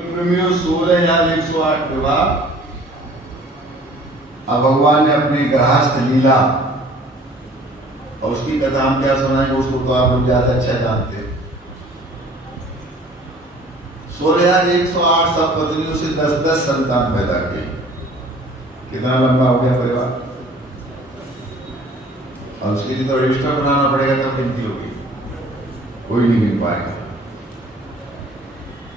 प्रेमियों 16,108 विवाह। अब भगवान ने अपनी गृहस्थ लीला और उसकी कथा हम क्या सुनाएंगे, उसको तो आप लोग ज्यादा अच्छा जानते हैं। 16,108 सब पत्नियों से 10-10 संतान पैदा किए। कितना लंबा हो गया परिवार। और उसके लिए तो रजिस्टर बनाना पड़ेगा, तब गिनती होगी, कोई नहीं गिन पाएगा।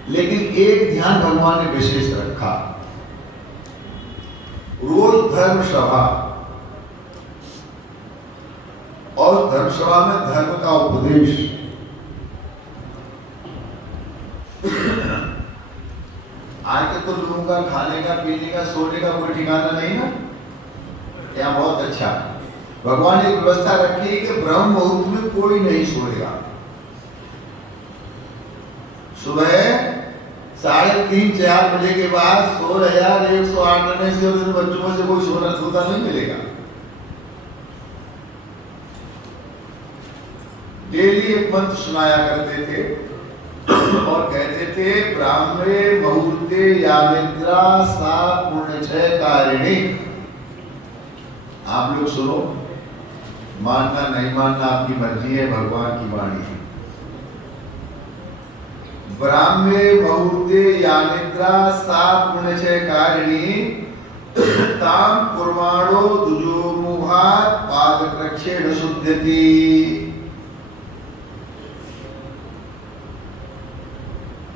लेकिन एक ध्यान भगवान ने विशेष रखा, रोज धर्म सभा, और धर्म सभा में धर्म का उपदेश। आज तक तो लोगों का खाने का, पीने का, सोने का कोई ठिकाना नहीं ना, क्या बहुत अच्छा। भगवान ने व्यवस्था रखी कि ब्रह्म मुहूर्त में कोई नहीं सोएगा। सुबह 3:30-4 बजे के बाद 16,108 बच्चों में से कोई सोता नहीं मिलेगा। डेली एक मंत्र सुनाया करते थे और कहते थे, ब्राह्मणे मुहूर्ते या निद्रा सा पुण्यक्षय कारिणी। आप लोग सुनो, मानना नहीं मानना आपकी मर्जी है, भगवान की वाणी है। ब्राह्मे मुहूर्ते या निद्रा सा पुण्यक्षय कारिणी ताम कुर्वाणो दुजो मुहात पादकृच्छेण शुद्धति।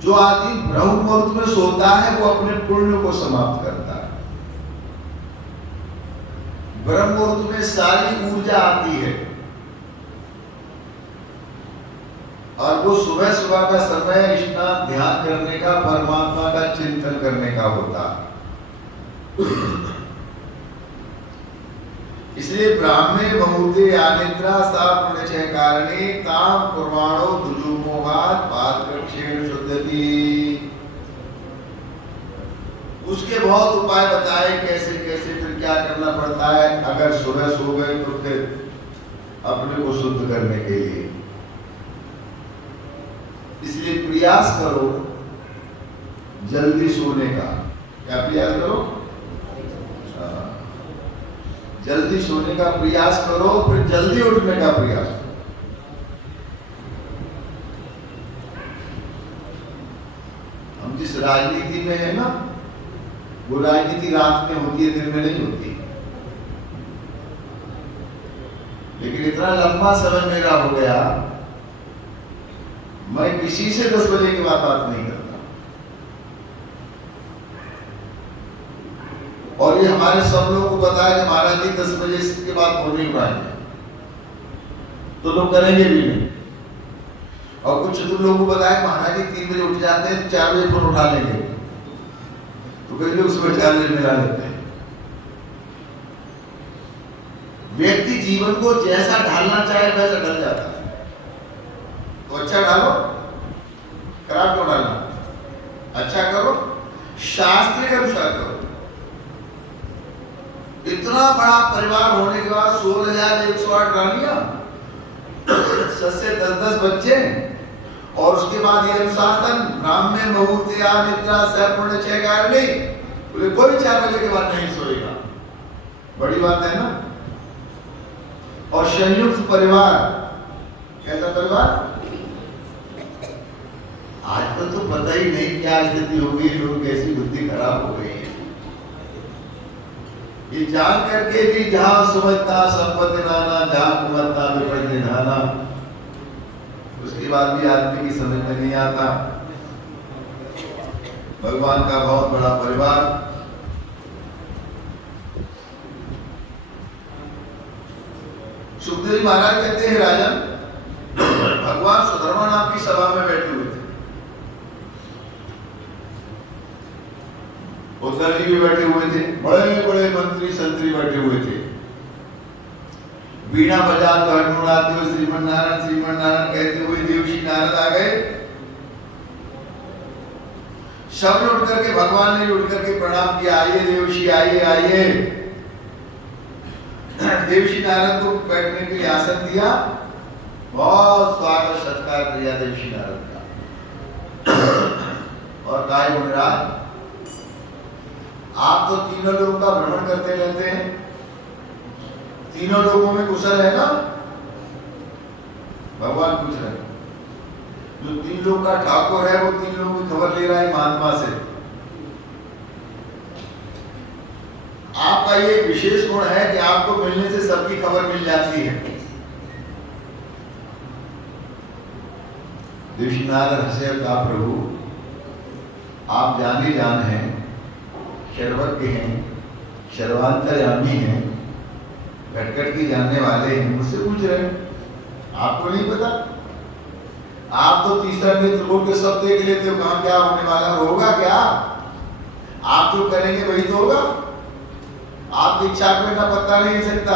जो आदमी ब्रह्म मुहूर्त में सोता है वो अपने पुण्य को समाप्त करता है। ब्रह्म मुहूर्त में सारी ऊर्जा आती है और वो सुबह सुबह का समय स्नान ध्यान करने का, परमात्मा का चिंतन करने का होता। इसलिए ब्राह्मे मुहूर्ते अनिद्रा सा पुण्यक्षय कारिणी ताम कुर्वाणो दुजुमोहात पादकृच्छेण शुद्धति। उसके बहुत उपाय बताए, कैसे कैसे फिर क्या करना पड़ता है अगर सुबह सो गए तो फिर अपने को शुद्ध करने के लिए। इसलिए प्रयास करो जल्दी सोने का। क्या प्रयास करो? जल्दी सोने का प्रयास करो, फिर जल्दी उठने का प्रयास करो। हम जिस राजनीति में है ना, वो राजनीति रात में होती है, दिन में नहीं होती। लेकिन इतना लंबा समय मेरा हो गया, मैं किसी से 10 बजे के बाद बात नहीं करता। और ये हमारे सब लोगों को पता है कि महाराज जी 10 बजे के बाद फोन नहीं उठाएंगे, तो लोग करेंगे भी नहीं। और कुछ चतुर लोगों को पता है महाराज जी 3 बजे उठ जाते हैं, 4 बजे फोन उठा लेंगे, तो कई लोग सुबह 4 बजे मिला लेते हैं। व्यक्ति जीवन को जैसा ढालना चाहे वैसा ढल जाता है। तो अच्छा डालो, खराब क्यों डालना? अच्छा करो, शास्त्र के अनुसार करो। इतना बड़ा परिवार होने के बाद 16,108 रानियां, 7 से 10-10 बच्चे, और उसके बाद ये अनुशासन, ब्राह्मे मुहूर्ते अनिद्रा सा पुण्यक्षय कारिणी। बोले कोई 4 बजे के बाद नहीं सोएगा। बड़ी बात है ना। और संयुक्त परिवार, कैसा परिवार? आजकल तो पता ही नहीं क्या स्थिति हो गई, लोगों की ऐसी बुद्धि खराब हो गई है। ये जान करके भी जहां सुमता संपत्ति नाना, जहां कुमरता विपद निधाना, उसके बाद भी आदमी की समझ में नहीं आता। भगवान का बहुत बड़ा परिवार। सुखदेव महाराज कहते हैं, राजन, भगवान सुधर्मा नाम की सभा में बैठे हुए थे। उद्धव जी भी बैठे हुए थे, बड़े बड़े मंत्री संतरी बैठे हुए थे। वीणा बजाते हुए, हनुमाते हुए श्रीमन्नारायण श्रीमन्नारायण कहते हुए देवशी नारद आ गए। सब ने उठ करके, भगवान ने उठ करके प्रणाम किया, आइए देवशी, आइए आइए। देवशी नारद को बैठने के लिए आसन दिया, बहुत स्वागत सत्कार किया देवशी नारद का। और काय मुनिराज, आप तो तीनों लोगों का भ्रमण करते रहते हैं, तीनों लोगों में कुशल है ना? भगवान पूछ रहे, जो तीन लोग का ठाकुर है वो तीन लोगों की खबर ले रहा है महात्मा से। आपका ये विशेष गुण है कि आपको मिलने से सबकी खबर मिल जाती है। देवनाथ हंसे का प्रभु, आप जाने जान हैं, सर्वज्ञ हैं, सर्वांतर्यामी हैं, घटघट की जानने वाले हैं, मुझसे पूछ रहे हैं, आपको नहीं पता? आप तो तीसरा नेत्र खोल के सब देख लेते हो, कहां क्या होने वाला होगा क्या? आप जो करेंगे वही तो होगा, आपकी इच्छा को ना पता नहीं सकता।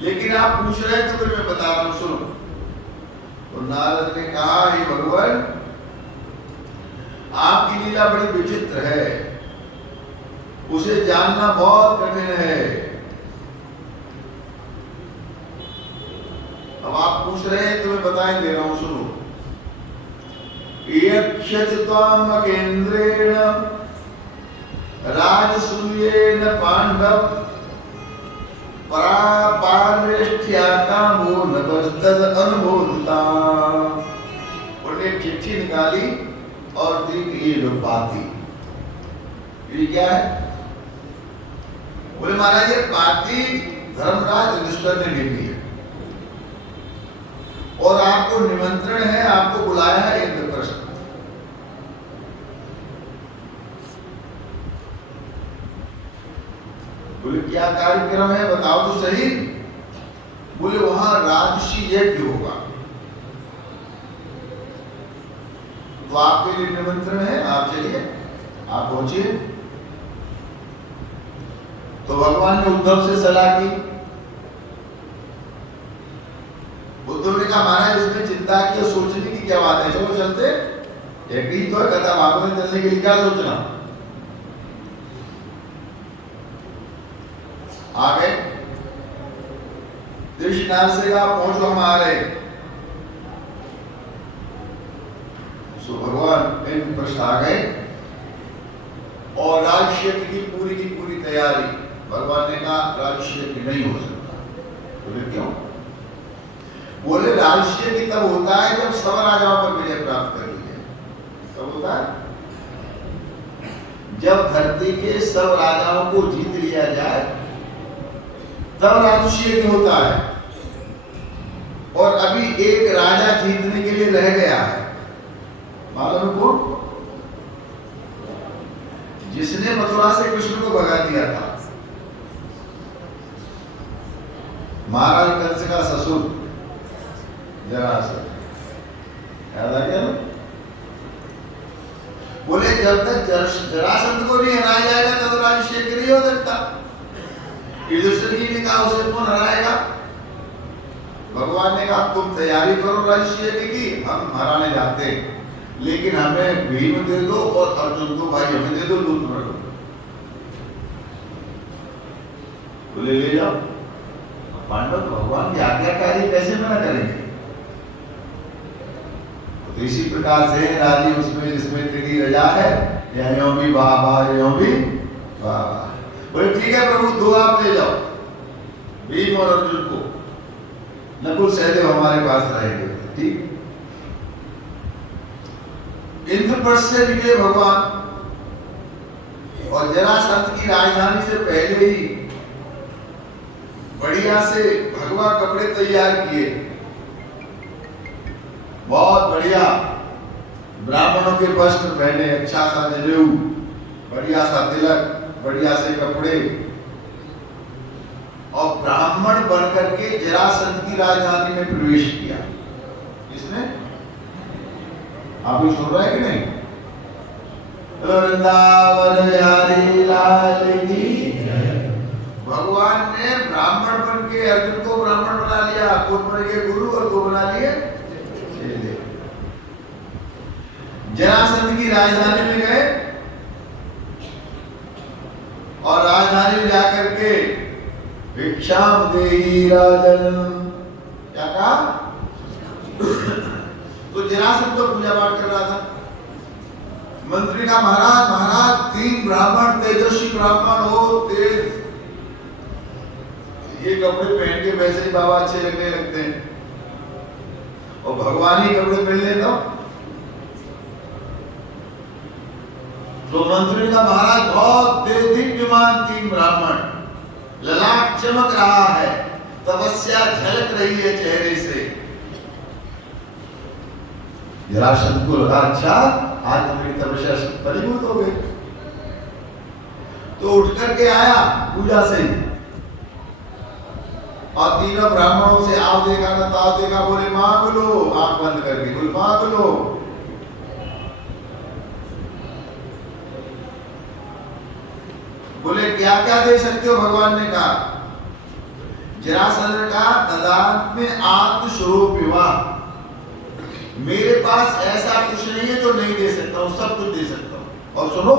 लेकिन आप पूछ रहे हैं तो फिर मैं बता रहा हूं, सुनो। तो नारद ने कहा, हे भगवान, आपकी लीला बड़ी विचित्र है, उसे जानना बहुत कठिन है। अब आप पूछ रहे हैं तो मैं बताए दे रहा हूं, सुनो। यक्षत त्वाम केंद्रेण राजसूयेन पांडव परापारेष्ठ्याकामो नभस्तद अनुमोदिता। उन्हें चिट्ठी निकाली और दी कि ये लो पाती। ये क्या है? बोले महाराज ये पाती धर्मराज युधिष्ठिर ने भेजी है और आपको निमंत्रण है, आपको बुलाया है इंद्रप्रस्थ। बोले क्या कार्यक्रम है बताओ तो सही। बोले वहां राजसी यज्ञ होगा, तो आपके लिए निमंत्रण है, आप चलिए, आप पहुंचिए। तो भगवान ने उद्धव से सलाह की। उद्धव ने कहा महाराज इसमें चिंता की और सोचने की क्या बात है, चलो चलते, एक ही तो है कथा, भागवत में चलने के लिए क्या सोचना। आ गए ऋषिनाथ से कहा पहुंचो, हम आ रहे। सो भगवान इंद्रप्रस्थ आ गए और राजयज्ञ की पूरी तैयारी। भगवान ने कहा राजयज्ञ नहीं हो सकता। बोले क्यों? बोले राजयज्ञ तब होता है जब सब राजाओं पर विजय प्राप्त कर ली है। कब होता है? जब धरती के सब राजाओं को जीत लिया जाए तब राजयज्ञ होता है। और अभी एक राजा जीतने के लिए रह गया है, मालूम को? जिसने मथुरा से कृष्ण को भगा दिया था, महाराज कंस का ससुर जरासंध। याद आ गया ना? बोले जब तक जरासंध को नहीं हराया जाएगा तब तो राजयज्ञ नहीं हो सकता। युधिष्ठिर जी ने कहा उसे कौन हराएगा? भगवान ने कहा तुम तैयारी करो राजयज्ञ की, हम हराने जाते हैं, लेकिन हमें भीम दे दो और अर्जुन को भाई हमें दे दो, दूध भर दो। बोले ले जाओ। पांडव भगवान की आज्ञाकारी कैसे मना करेंगे? तो इसी प्रकार से राजी उसमें जिसमें तेरी रजा है, यो भी वाह वाह, यो भी वाह वाह। बोले ठीक है प्रभु, दो आप ले जाओ, भीम और अर्जुन को, नकुल सहदेव हमारे पास रहेंगे। ठीक। इंद्रप्रस्थ से निकले भगवान और जरासंध की राजधानी से पहले ही बढ़िया से भगवा कपड़े तैयार किए, बहुत बढ़िया ब्राह्मणों के वस्त्र पहने, अच्छा सा जनेऊ, बढ़िया सा तिलक, बढ़िया से कपड़े, और ब्राह्मण बनकर के जरासंध की राजधानी में प्रवेश किया। इसने आप लोग सुन रहे हैं कि नहीं? वृंदावन बिहारी लाल की। भगवान ने ब्राह्मण बन के अर्जुन को ब्राह्मण बना लिया, खुद बन के गुरु और को बना लिए चेले। जरासंध की राजधानी में गए और राजधानी में जाकर के भिक्षाम देहि राजन, क्या कहा? तो जरासंध तो पूजा पाठ कर रहा था, मंत्री का महाराज महाराज 3 ब्राह्मण तेजस्वी ब्राह्मण हो तेज, ये कपड़े पहन के वैसे ही बाबा अच्छे लगने लगते हैं, और भगवानी कपड़े पहन ले तो मंत्री का महाराज बहुत तेज दिव्यमान 3 ब्राह्मण, ललाट चमक रहा है, तपस्या झलक रही है चेहरे से। जरासंध को लगा अच्छा आज तो मेरी तपस्या फलीभूत हो गई, तो उठ करके आया पूजा से, और 3 ब्राह्मणों से आओ देखा ना ताव देखा, बोले मांग लो, आंख बंद करके बोले मांग लो। बोले क्या क्या दे सकते हो, भगवान ने कहा। जरासंध का ददात में आत्मस्वरूप विवाह, मेरे पास ऐसा कुछ नहीं है तो नहीं दे सकता हूं, सब कुछ दे सकता हूं। और सुनो,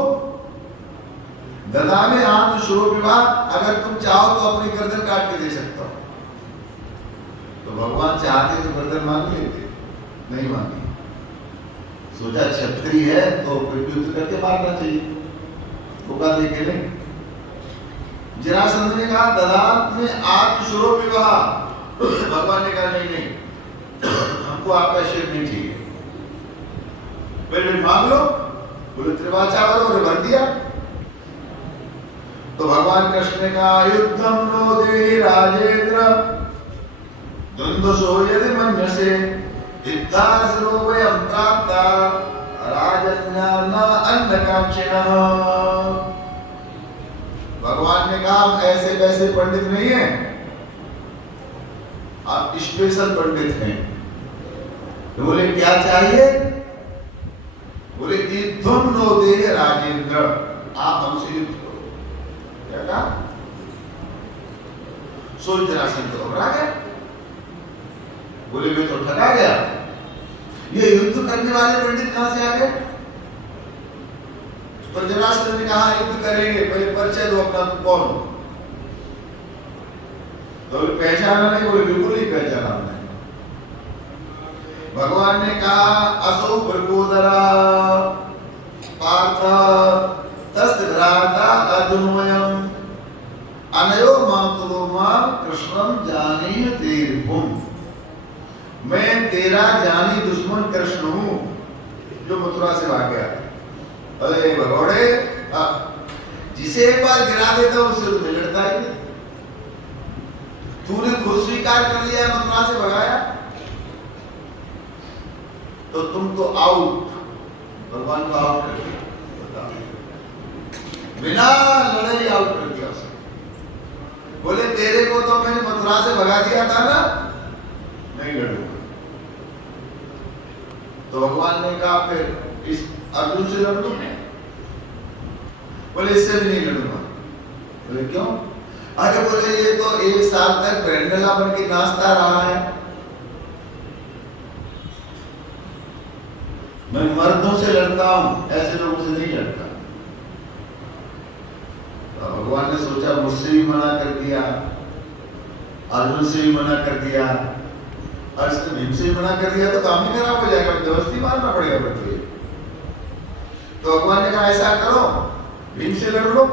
ददा में आत्मस्वरूप विवाह, अगर तुम चाहो तो अपनी गर्दन काट के दे सकता हूं। तो भगवान चाहते तो गर्दन मांग लेते, नहीं मांगी, सोचा क्षत्रिय है तो युद्ध करके मारना चाहिए, धोखा दे के नहीं। जरासंध ने कहा ददात में आत्मस्वरूप विवाह, भगवान ने कहा नहीं नहीं, हमको आपका शेर नहीं चाहिए, पहले मांग लो। बोले त्रिवाचा वालों भर दिया। तो भगवान कृष्ण ने कहा युद्धम नो देहि राजेंद्र द्वंद्वसो यदि मन्यसे इत्तासरो वयं प्राप्ता राजन्याना अन्नकांक्षिणः। भगवान ने कहा ऐसे वैसे पंडित नहीं है, आप स्पेशल पंडित हैं। तो बोले क्या चाहिए, बोले युद्धम नो देहि राजेंद्र, आप हमसे युद्ध करो। क्या कहा, सोच जरासंध तो घबरा गया, बोले मैं तो ठगा गया, ये युद्ध करने वाले पंडित कहां से आ गए। तो जरासंध ने कहा युद्ध करेंगे, पहले परिचय दो अपना, तुम कौन हो। तो पहचाना नहीं, बोले बिल्कुल ही पहचाना नहीं। भगवान ने कहा असौ प्रकोदरा पार्थ तस्य भ्राता अर्जुनोयम अनयो मातुलो मां कृष्णम जानीते हुम। मैं तेरा जानी दुश्मन कृष्ण हूं जो मथुरा से भाग गया। अरे भगोड़े, जिसे एक बार गिरा देता उससे तो लड़ता ही नहीं। तूने खुद स्वीकार कर लिया, मथुरा से भगाया, तो तुम तो आउट, भगवान को आउट कर दिया, बिना लड़ाई आउट कर दिया उसे। बोले तेरे को तो मैंने मथुरा से भगा दिया था ना, नहीं लड़ूंगा। तो भगवान ने कहा फिर इस अर्जुन से लड़ लो। बोले इससे भी नहीं लड़ूंगा। बोले क्यों। अरे बोले ये तो 1 साल तक ब्रेंडला बन के नाचता रहा है, मैं मर्दों से लड़ता हूं, ऐसे लोगों से नहीं लड़ता। तो भगवान ने सोचा मुझसे भी मना कर दिया, अर्जुन से भी मना कर दिया, और इसने भीम से भी मना कर दिया, तो काम ही खराब हो जाएगा, जबरदस्ती मारना पड़ेगा फिर। तो भगवान ने कहा ऐसा करो भीम से लड़ लो।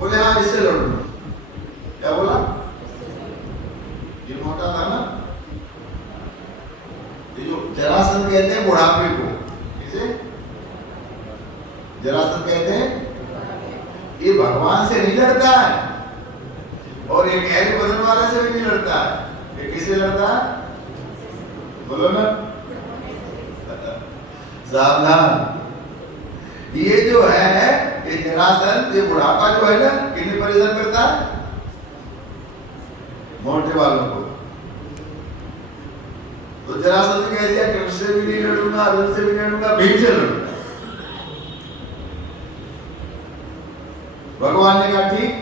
बोले हाँ इससे लड़ लो। क्या बोला, ये मोटा था ना, ये जो जरासंध कहते हैं बुढ़ापे को, इसे जरासंध कहते हैं, ये भगवान से नहीं लड़ता है, और एक गहरे बदन वाले से भी नहीं लड़ता है। ये किससे लड़ता है, बोलो ना, सावधान। ये जो है ये जरासंध, ये बुढ़ापा जो है ना, किन्हें परेशान करता है, मोटे वालों को। तो जरासंध कह दिया कृष्ण से भी नहीं लड़ूंगा, अर्जुन से भी नहीं लड़ूंगा, भीम से लड़ूंगा। भगवान ने कहा ठीक।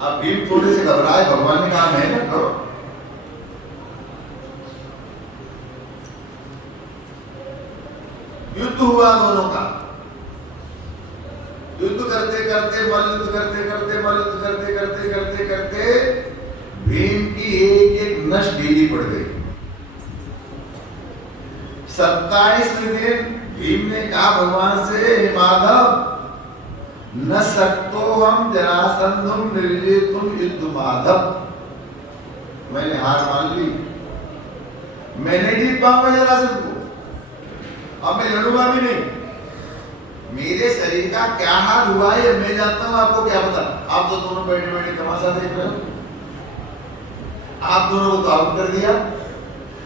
अब भीम थोड़े से घबराए, भगवान ने कहा मेहनत करो। युद्ध हुआ दोनों का, युद्ध करते करते मल्लयुद्ध करते करते मल्लयुद्ध करते करते करते करते भीम की एक एक नस ढीली पड़ गई। 27वें दिन भीम ने कहा भगवान से, हे माधव, न सक्तो हम जरासंधम निर्जितुम युद्ध माधव। मैंने हार मान ली, मैं नहीं जीत पाऊंगा जरासंध को, अब मैं लड़ूंगा भी नहीं। मेरे शरीर का क्या हाल हुआ है मैं जानता हूं, आपको क्या पता। आप तो दोनों बैठे बैठे तमाशा देख रहे हो, आप दोनों को तो आउट कर दिया।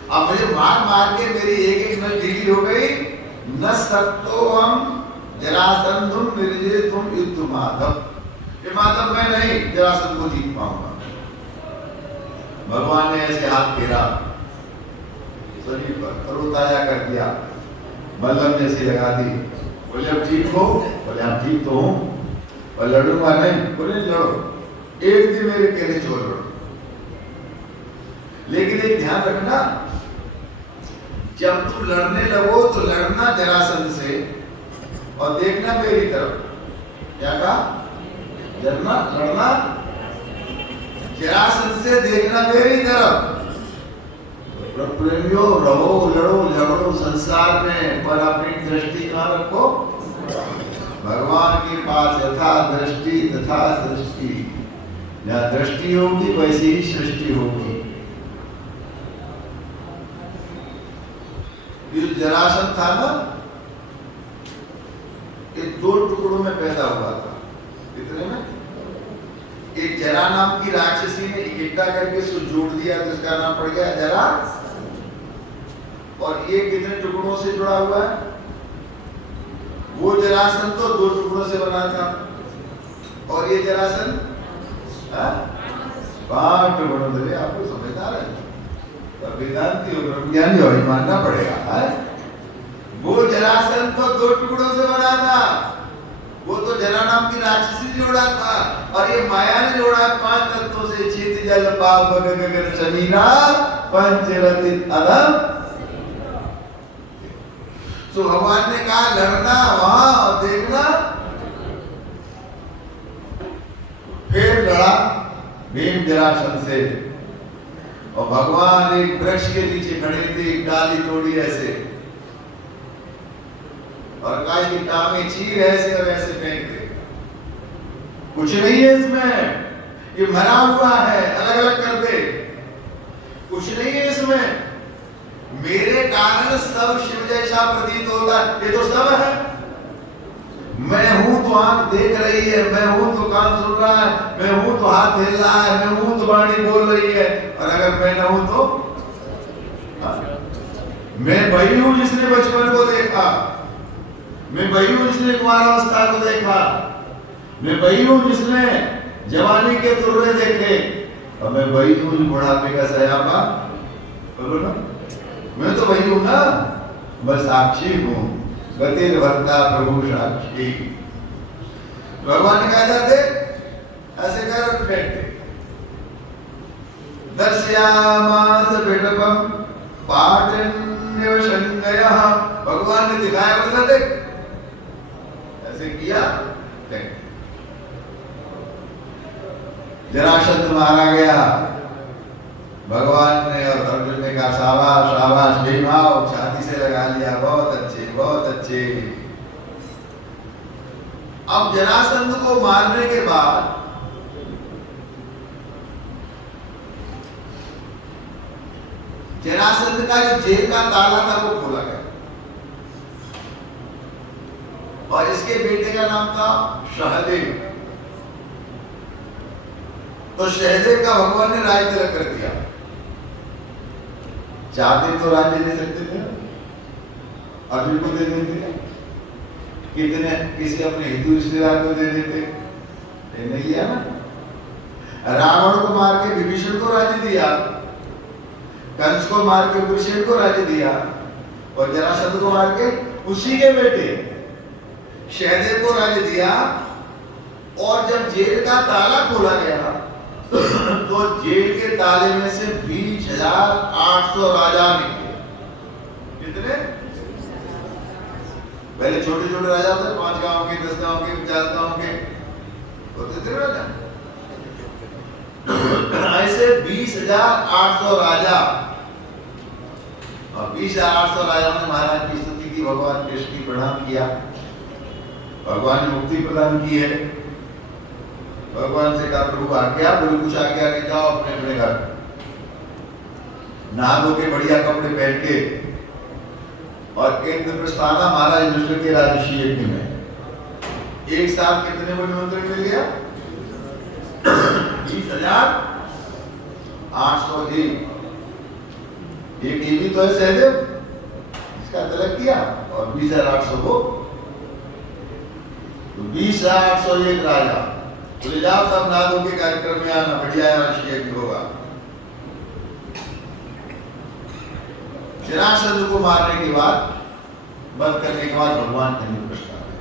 अब मुझे मार मार के मेरी एक एक नस ढीली हो गई। न सक्तो हम जरासंधम निर्जितुम युद्ध माधव, ये माधव मैं नहीं जरासंध को जीत पाऊंगा। भगवान ने ऐसे हाथ फेरा शरीर पर, तरोताजा कर दिया, बल्लम जैसी लगा दी। बोले अब ठीक हो? बोले आप ठीक तो हूं, और लड़ूंगा नहीं। बोले लड़ो, एक दिन मेरे कहने छोड़ लड़ो, लेकिन एक ध्यान रखना, जब तुम लड़ने लगो तो लड़ना जरासंध से और देखना मेरी तरफ। क्या कहा? लड़ना जरासंध से, देखना मेरी तरफ। प्रेमियों, रहो, लड़ो, झगड़ो संसार में, पर अपनी दृष्टि कहाँ रखो? भगवान के पास। यथा दृष्टि तथा सृष्टि, जहाँ दृष्टि होगी वैसी ही सृष्टि होगी। ये जरासंध था ना, ये 2 टुकड़ों में पैदा हुआ था। कितने में? एक जरा नाम की राक्षसी ने इकट्ठा करके उसको जोड़ दिया तो इसका नाम पड़ गया जरा। और ये कितने टुकड़ों से जुड़ा हुआ है? वो जरासंध तो 2 टुकड़ों से बना था, और ये जरासंध 5 टुकड़ों से। आपको समझदार है, वेदांती हो, ब्रह्मज्ञानी हो, मानना पड़ेगा। वो जरासंध तो 2 टुकड़ों से बना था, वो तो जरा नाम की राक्षसी जोड़ा था, और ये माया ने जोड़ा 5 तत्वों से। चित जल पाप गगन समीरा पंचरथित अधम। तो भगवान ने कहा लड़ना वहां और देखना। फिर लड़ा भीम जरासंध से, और भगवान एक वृक्ष के नीचे खड़े थे, एक डाली तोड़ी ऐसे, और गाय की टांगे चीर ऐसे और ऐसे फेंक दे। कुछ नहीं है इसमें, ये मरा हुआ है, अलग अलग कर दे। कुछ नहीं है इसमें, मेरे कारण सब शिव जैसा प्रतीत होता है। ये तो सब है, मैं हूं तो आंख देख रही है, मैं हूं तो कान सुन रहा है, मैं हूं तो हाथ हिल रहा है, मैं हूं तो वाणी बोल रही है। और अगर मैं न हूं तो मैं वही हूं जिसने बचपन को देखा, मैं वही हूं जिसने कुमारावस्था को देखा, मैं वही हूं जिसने जवानी के तुर्रे देखे, और मैं वही हूं जो बुढ़ापे का सयापा। बोलो ना, मैं तो वही हूं ना, बस साक्षी हूं। गतिर भरता प्रभु साक्षी। भगवान ने कहा था देख ऐसे कर फेंक दे। दर्शयामास पिटपम पाटन्य संगयः। भगवान ने दिखाया, बोला देख ऐसे किया, फेंक। जरासंध मारा गया। भगवान ने और अर्जुन ने कहा शाबाश शाबाश भीमाओ, छाती से लगा लिया, बहुत अच्छे बहुत अच्छे। अब जरासंध को मारने के बाद जरासंध का जो जेल का ताला था वो खोला गया, और इसके बेटे का नाम था सहदेव। तो सहदेव का भगवान ने राज्य तिलक कर दिया। चाहते तो राज्य दे सकते थे, अर्जुन को दे देते, कितने किसी अपने हिंदू रिश्तेदार को दे देते, नहीं किया ना। रावण को मार के विभीषण को राज्य दिया, कंस को मार के कुरुसेन को राज्य दिया, और जरासंध को मार के उसी के बेटे सहदेव को राज्य दिया। और जब जेल का ताला खोला गया तो जेल के ताले में से 20,800 राजा निकले। कितने? पहले छोटे छोटे राजा थे, 5 गांव के, 10 गांव के, 50 गांव के होते थे राजा। ऐसे 20,800 राजा और 20,800 राजाओं ने महाराज की स्तुति की, भगवान कृष्ण की प्रणाम किया, भगवान ने मुक्ति प्रदान की है। भगवान से कहा प्रभु आज्ञा, बोले कुछ आज्ञा के जाओ अपने अपने घर, नहा धो के बढ़िया कपड़े पहन के, और इंद्रप्रस्थाना महाराज युधिष्ठिर के राजर्षि यज्ञ में। एक साथ कितने को निमंत्रण मिल गया? 20,801। एक ये तो है सहदेव, इसका तलब किया, और 20,800 को, तो 20,801 राजा बोले जाओ सब नादों के कार्यक्रम में आना, बढ़िया ऋषि यज्ञ होगा। जरासंध को मारने के बाद, वध करने के बाद भगवान का इंद्रप्रस्थ आ गए।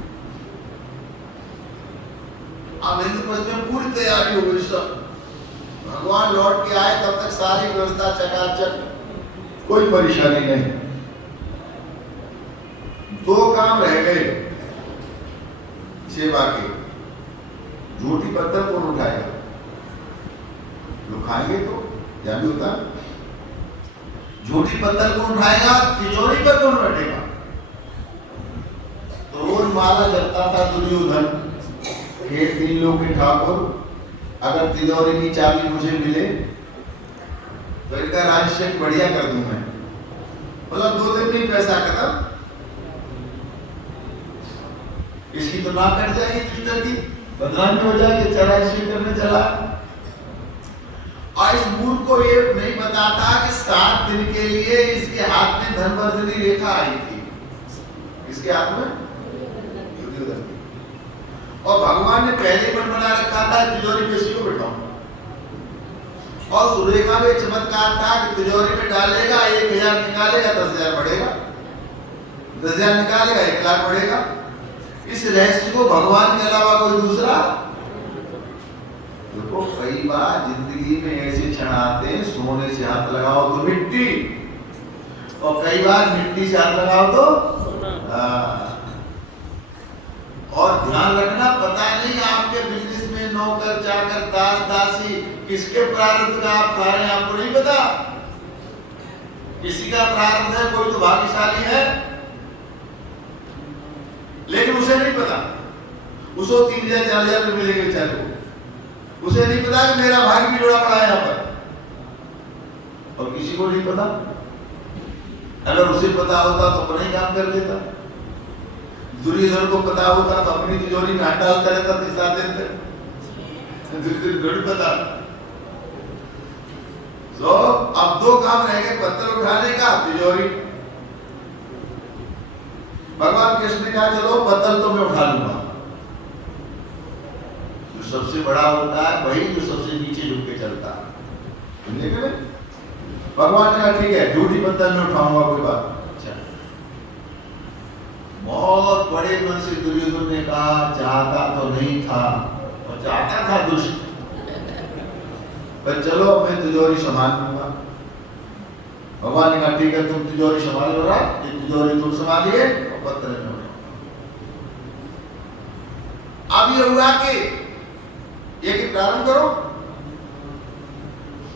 अब इंद्रप्रस्थ में पूरी तैयारी हो गई सब, भगवान लौट के आए, तब तक सारी व्यवस्था चकाचक, कोई परेशानी नहीं। दो काम रह गए सेवा के, झूठी पत्थर कौन उठाएगा? लोग खाएंगे तो क्या भी होता, झूठी पत्थर कौन उठाएगा? तिजोरी पर कौन बैठेगा? तो रोज माला जपता था दुर्योधन, हे 3 लोग के ठाकुर, अगर तिजोरी की चाबी मुझे मिले तो इनका राज्य बढ़िया कर दूं मैं। मतलब 2 दिन में पैसा खत्म, इसकी तो नाक कट जाएगी, दुष्टर की बदनामी हो जाएगी, चराई करने चला। और इस मूर्ख को ये नहीं पता था कि 7 दिन के लिए इसके हाथ में धनवर्धनी रेखा आई थी। इसके हाथ में दुर्योधन, और भगवान ने पहले मन बना रखा था तिजोरी में इसी को बिठाऊं, और सुरेखा में चमत्कार था कि तिजोरी में डालेगा 1,000 निकालेगा 10,000 बढ़ेगा, 10,000 निकालेगा 1,00,000 बढ़ेगा। इस रहस्य को भगवान के अलावा कोई दूसरा, देखो कई बार जिंदगी में ऐसे क्षण आते हैं, सोने से हाथ लगाओ तो मिट्टी, और कई बार मिट्टी से हाथ लगाओ तो और ध्यान रखना, पता नहीं आपके बिजनेस में नौकर चाकर दास दासी किसके प्रारब्ध का आप खा रहे हैं, आपको नहीं पता। किसी का प्रारब्ध है, कोई तो भाग्यशाली है, लेकिन उसे नहीं पता, उसको 3,000 4,000 रुपए मिलेंगे बेचारे को, उसे नहीं पता कि मेरा भाग्य भी जुड़ा पड़ा है यहाँ पर, और किसी को नहीं पता। अगर उसे पता होता तो अपना ही काम कर लेता, दुर्योधन को पता होता तो अपनी तिजोरी में हाथ डालता रहता, 3-7 दिन तक, दुर्योधन पता। तो अब 2 काम रह गए, पत्थर उठाने का, तिजोरी। भगवान कृष्ण ने कहा चलो पत्थर तो मैं उठा लूंगा। जो सबसे बड़ा होता है वही जो सबसे नीचे झुक के चलता है, लेकिन भगवान ने कहा ठीक है, झूठी पत्थर में उठाऊंगा, कोई बात। अच्छा, बहुत बड़े मन से दुर्योधन ने कहा, चाहता तो नहीं था, और चाहता था दुष्ट, पर चलो मैं तिजोरी संभाल लूंगा। भगवान ने कहा ठीक है, तुम तिजोरी संभालो, रहा तिजोरी तुम संभालिए, और पत्थर में उठाओ। अब ये हुआ कि एक प्रारंभ करो,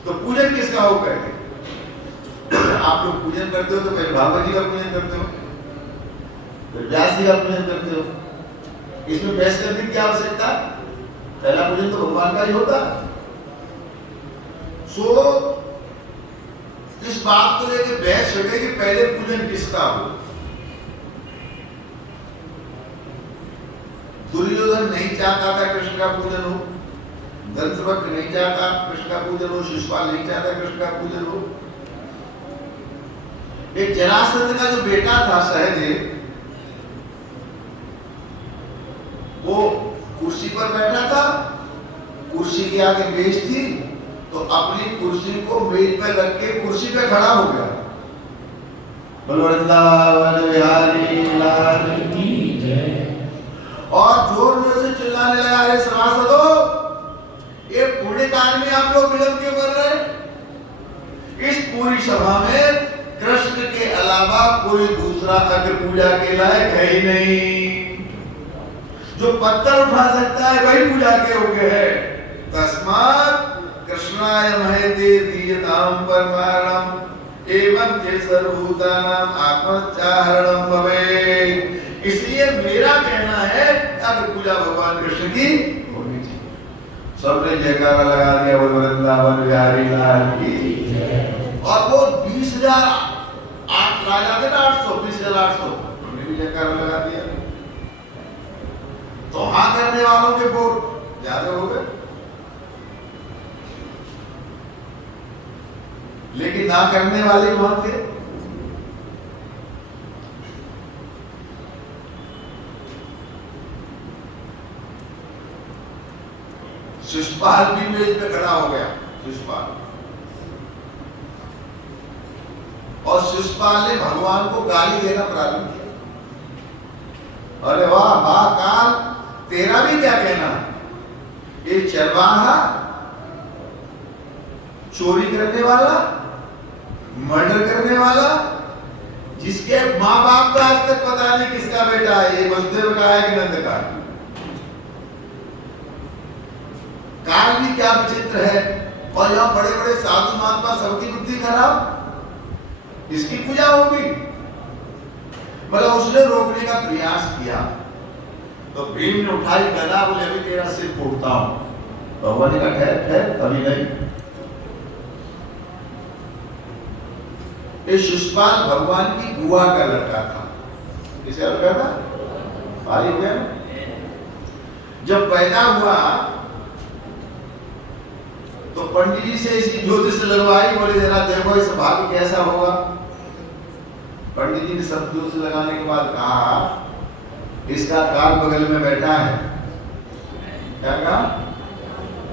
तो पूजन किसका हो करके? आप लोग पूजन करते हो तो पहले भागवत जी का पूजन करते हो, फिर व्यास जी का पूजन करते हो, इसमें बहस करने की आवश्यकता? पहला पूजन तो भगवान का ही होता। सो इस बात को लेकर बहस छटे कि पहले पूजन किसका हो। दुर्योधन नहीं चाहता था कृष्ण का पूजन हो, दंतवक्र नहीं चाहता कृष्ण का पूजन हो, शिशुपाल नहीं चाहता कृष्ण का पूजन हो। एक जरासंध का जो बेटा था सहदेव, वो कुर्सी पर बैठा था, कुर्सी के आगे मेज थी, तो अपनी कुर्सी को मेज पर रख के कुर्सी पे खड़ा हो गया। वृंदावन बिहारी लाल की जय, और जोर जोर से चिल्लाने लगा, अरे सभासदों, ये पुण्य काल में आप लोग विलंब क्यों कर रहे? इस पूरी सभा में कृष्ण के अलावा कोई दूसरा अग्र पूजा के लायक है ही नहीं। जो पत्थर उठा सकता है वही पूजा के योग्य है। तस्मात् कृष्णाय महते दीयताम परमारम, एवं चे सर्वभूतानां आत्मचारणं भवेत्। इसलिए मेरा कहना है अब पूजा भगवान कृष्ण की होनी चाहिए। सबने जयकारा लगा दिया, बोल वृंदावन बिहारी लाल की। और वो 20,000 राजा थे ना, 20,800 उन्होंने भी जयकारा लगा दिया। तो हाँ करने वालों के वोट ज्यादा हो गए, लेकिन ना करने वाले कौन थे? शिशुपाल भी मेज पे खड़ा हो गया, शिशुपाल। और शिशुपाल ने भगवान को गाली देना प्रारंभ किया। अरे वाह वाह काल, तेरा भी क्या कहना? ये चरवाहा, चोरी करने वाला, मर्डर करने वाला, जिसके माँ बाप का आज तक पता नहीं किसका बेटा है, ये वसुदेव का है कि नंद का? काल भी क्या विचित्र है। और यहाँ बड़े बड़े साधु महात्मा, सबकी बुद्धि खराब, इसकी पूजा होगी। मतलब उसने रोकने का प्रयास किया तो भीम ने उठाई गदा, बोले अभी तेरा सिर फोड़ता हूं। भगवान ने कहा ठहर ठहर, अभी नहीं। ये शिशुपाल भगवान की बुआ का लड़का था। किसे लड़का था? भाई बहन। जब पैदा हुआ तो पंडित जी से इसकी ज्योतिष लगवाई, बोले जरा देखो इस भाग्य कैसा होगा। पंडित जी ने सब ज्योतिष लगाने के बाद कहा इसका काल बगल में बैठा है। क्या कहा?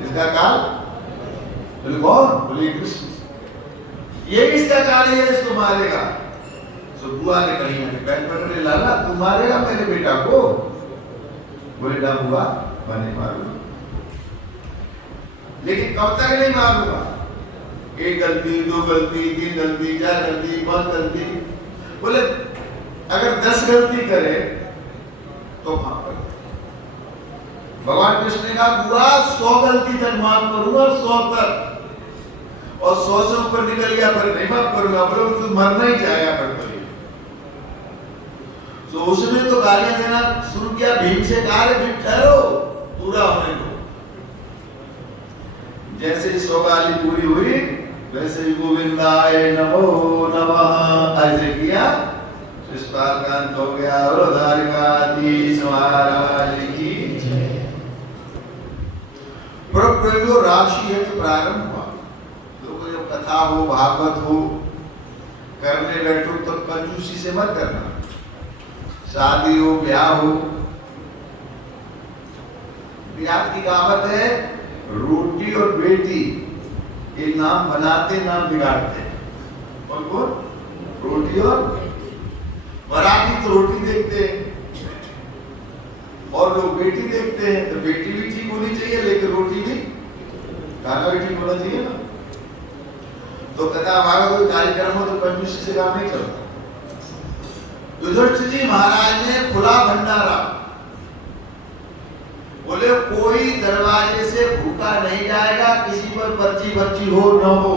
इसका काल? बोले कौन? बोले कृष्ण। ये किसका काल है, इसको मारेगा। तो बुआ ने कही पैर पकड़े, लाला तू मारेगा मेरे बेटा को? बोले ना बुआ, मैं नहीं मारूंगा। लेकिन कब तक नहीं मारूंगा? एक गलती, दो गलती, तीन गलती, चार गलती, पांच गलती। बोले अगर 10 गलती करे तो माफ कर। भगवान कृष्ण ने कहा बुआ 100 गलती तक माफ करूंगा, 100 तक। और 100 से ऊपर निकल गया पर नहीं माफ करूंगा। बोले तू मरना ही चाहेगा पर कभी। तो उसने तो गालियां देना शुरू किया। भीम से कहा भीम ठहरो, पूरा होने दो। जैसे ही 100 गाली पूरी हुई वैसे ही गोविंदाय नमो नमः ऐसे किया, शिशुपाल का अंत हो गया। और द्वारिकाधीश महाराज की जय। प्रयोग राशि है तो प्रारंभ हुआ। लोगों जब कथा हो, भागवत हो, करने बैठो तो कंजूसी से मत करना। शादी हो, ब्याह हो, ब्याह की कहावत है रोटी और बेटी ये नाम बनाते नाम बिगाड़ते। और कौन? रोटी और मराठी तो रोटी देखते हैं और लोग बेटी देखते हैं। तो बेटी भी ठीक होनी चाहिए लेकिन रोटी भी, खाना भी ठीक होना चाहिए ना। तो कथा भागवत कार्यक्रम हो तो कंजूसी से काम नहीं चलता। युधिष्ठिर जी महाराज ने खुला भंडारा, बोले कोई दरवाजे से भूखा नहीं जाएगा, किसी पर पर्ची पर्ची हो न हो।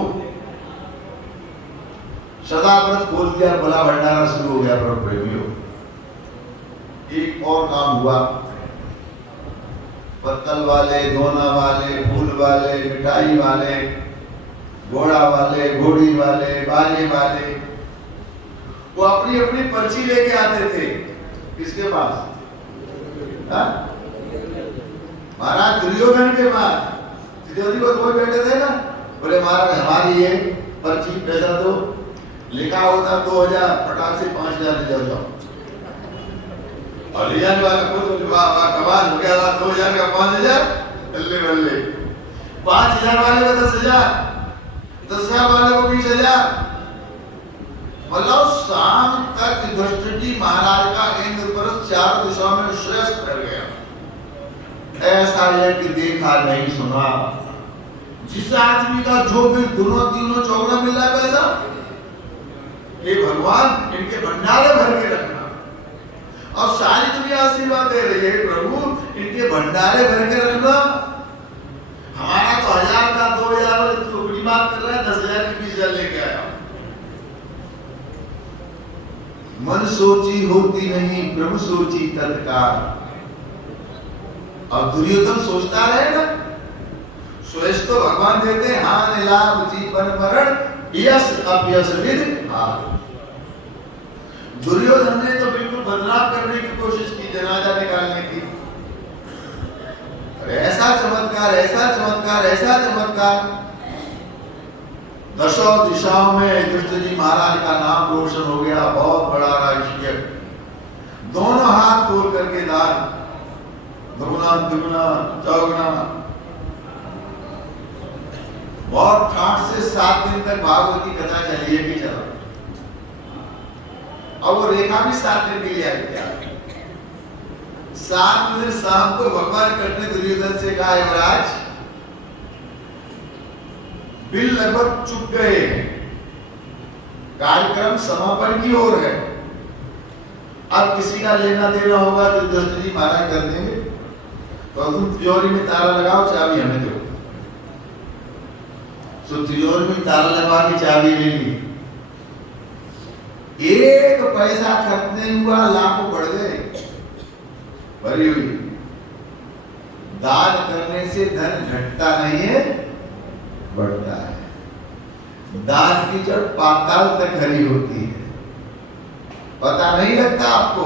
सदा व्रत खोल दिया, भला भंडारा शुरू हो गया। प्रभु प्रेमियों, एक और काम हुआ। पत्तल वाले, दोना वाले, फूल वाले, मिठाई वाले, घोड़ा वाले, घोड़ी वाले, बाजे वाले, वो अपनी अपनी पर्ची लेके आते थे। किसके पास? महाराज दुर्योधन के पास। त्रियोधी को कोई बैठे थे ना, बोले महाराज हमारी ये पर्ची पैसा दो। लिखा होता 2000, फटाक से 5000 ले जाओ। और ले जाने वाला को तो वाह कमाल हो गया, 2000 का 5000, बल्ले बल्ले। 5000 वाले को 10,000, 10,000 वाले को 20,000। मतलब शाम तक युधिष्ठिर जी महाराज का इंद्रप्रस्थ 4 दिशा में श्रेष्ठ कर गया। ऐसा यज्ञ देखा नहीं सुना। जिस आदमी का जो भी दोनों तीनों चौगुना मिल रहा है पैसा, ये भगवान इनके भंडारे भर के रखना। और सारी दुनिया आशीर्वाद दे रही है प्रभु इनके भंडारे भर के रखना। हमारा तो 1000 का 2000 तो बात कर रहा है, 10,000 की 20,000 लेके आया। मन सोची होती नहीं प्रभु सोची तत्काल। अब दुर्योधन सोचता रहे ना, स्वयं तो भगवान देते हानि लाभ जीवन मरण यश अपयश विद हार। दुर्योधन ने तो बिल्कुल बदनाम करने की कोशिश की, जनाजा निकालने की। ऐसा चमत्कार, ऐसा चमत्कार, ऐसा चमत्कार, दशों दिशाओं में युधिष्ठिर जी महाराज का नाम रोशन हो गया। बहुत बड़ा राजकीय, दोनों हाथ खोल करके दान, दुगुना दुगुना चौगुना। बहुत ठाठ से 7 दिन तक भागवत की कथा चली है कि चला। अब वो रेखा भी 7 दिन के लिए आई क्या? 7 दिन शाम को भगवान कृष्ण ने दुर्योधन से कहा, युवराज बिल लगभग चुक गए, कार्यक्रम समापन की ओर है। अब किसी का लेना देना होगा तो युधिष्ठिर जी महाराज कर देंगे। तो तुम तिजोरी में ताला लगाओ, चाबी हमें दो। तो तिजोरी में ताला लगा के चाबी ले ली। एक पैसा खर्च नहीं हुआ, लाखों बढ़ गए, भरी हुई। दान करने से धन घटता नहीं है, बढ़ता है। दान की जड़ पाताल तक हरी होती है, पता नहीं लगता आपको,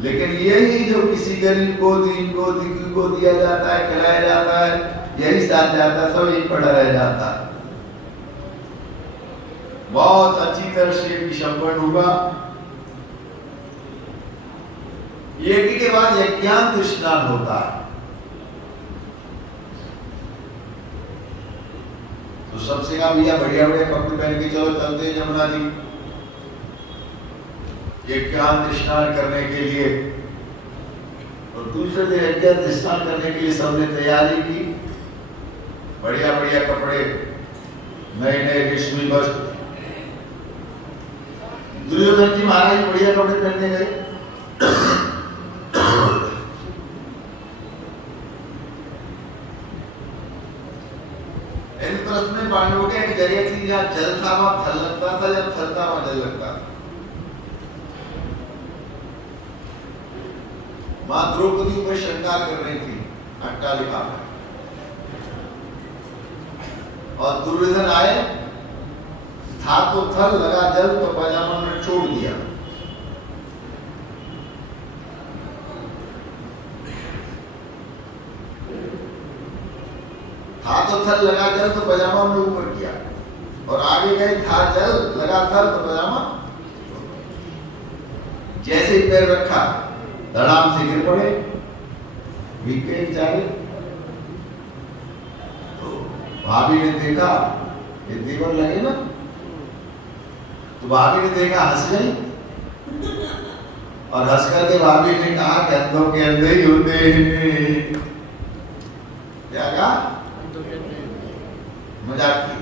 लेकिन यही जो किसी गरीब को, दीन को, दिग्गी को दिया जाता है, खिलाया जाता है, यही साथ जाता है, सब यही पड़ा रह जाता है। बहुत अच्छी तरह से विषंपन हुआ। यज्ञ के बाद यज्ञांत स्नान होता है। तो सबसे कहा भैया बढ़िया बढ़िया कपड़े पहन के चलो, चलते हैं जमुना जी यज्ञांत स्नान करने के लिए। और दूसरे दिन यज्ञांत स्नान करने के लिए सबने तैयारी की, बढ़िया बढ़िया कपड़े, नए नए रेशमी वस्त्र। दुर्योधन जी महाराज बढ़िया कपड़े पहनने गए। इंद्रप्रस्थ में पांडवों की एक जगह थी जहाँ जल था, वहां थल लगता था, जब थल था वहां जल लगता था। मां द्रौपदी पर शंका कर रही थी अट्टालिका में, और दुर्योधन आए, था तो थल, लगा जल, तो पजामा में छोड़ दिया। था तो थल, लगा जल, तो पजामा में ऊपर किया, और आगे गए, था जल, लगा थल, तो पजामा। जैसे ही पैर रखा, धड़ाम से गिर पड़े, भीगे बेचारे। तो भाभी ने देखा, ये देवर लगे ना, तो भाभी ने देखा, हंस गई, और हंस करके भाभी ने कहा कि अंधों के अंधे ही होते हैं। क्या कहा? मजाक की।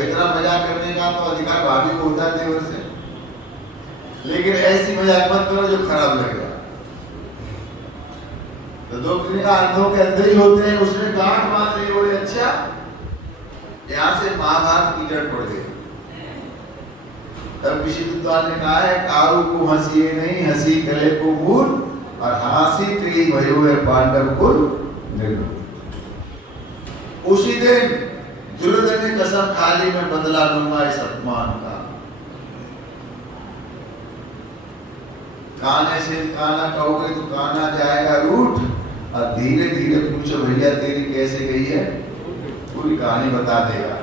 इतना मजाक करने का तो अधिकार भाभी को होता है देवर से, लेकिन ऐसी मजाक मत करो जो खराब लगेगा। तो द्रौपदी का अंधों के अंधे ही होते हैं, उसने गांठ बांध ली, बोले अच्छा। यहाँ से महाभारत की जड़ पड़ गई। तब किसी विद्वान ने कहा है, काऊ को हंसी नहीं, हंसी गले को मूल, और हासी त्रि भयो है पांडव कुल निर्मूल। उसी दिन दुर्योधन ने कसम खा ली, मैं बदला लूंगा इस अपमान का। काने से काना कहोगे तो काना जाएगा रूठ, और धीरे धीरे पूछो भैया तेरी कैसे गई है, पूरी कहानी बता देगा।